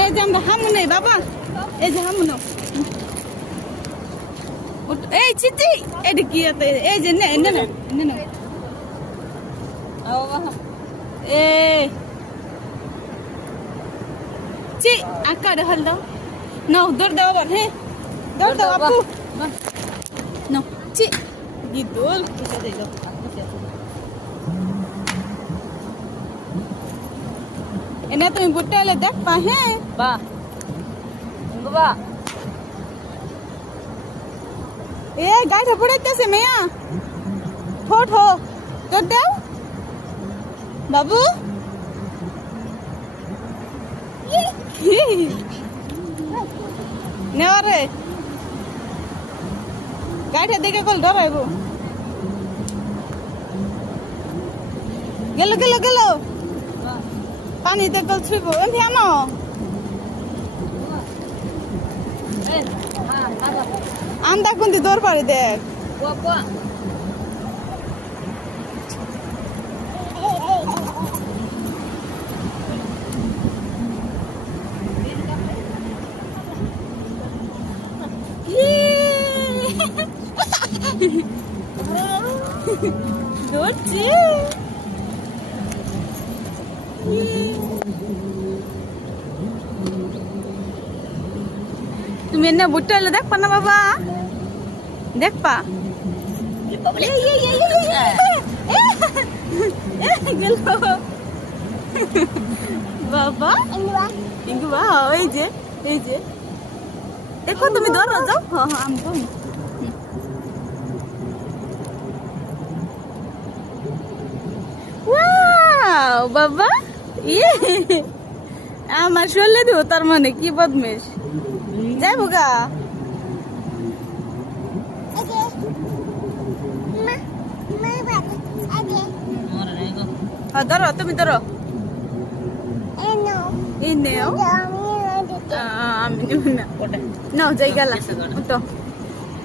এই যে আমরা হামু নেই বাবা, এই যে হামু নাও। এই চিতি এটা কি এই যে নে নে নে নে নে এ চি আকারে হল দাও নাও দৌড় দাও আবার। হ্যাঁ দৌড় দাও আপু নাও চি গিদুল কিসে দেই দাও। এনে তুমি বুটটা এলে দেখবা। হ্যাঁ বা বাবা এ গাড়িটা পড়াইতেছে মেয়া ঠোঁট হো তোর দাও বাবু। নেওয়া রে গাড়িটা দেখে কল ডরাইব। গেল গেল গেল পানিতে কল ছুইব এমনি আনো। আন্দা কুন্দি দৌড় পারি দেখ। দৌড়ছে তুমি এনে বুটটা এলে দেখবা না বাবা, দেখবা গেল বাবা। ইঙ্গুবা ওই যে এই যে দেখো তুমি ধরো যাও। হ্যাঁ হ্যাঁ আমি তো বাবা ইয়ে আমার শরীরে দেবো তার মানে কি বদমেশ যাইবো গা। ধরো তুমি ধরো এই নেও আমি নেব না নাও যাই গেলা তো।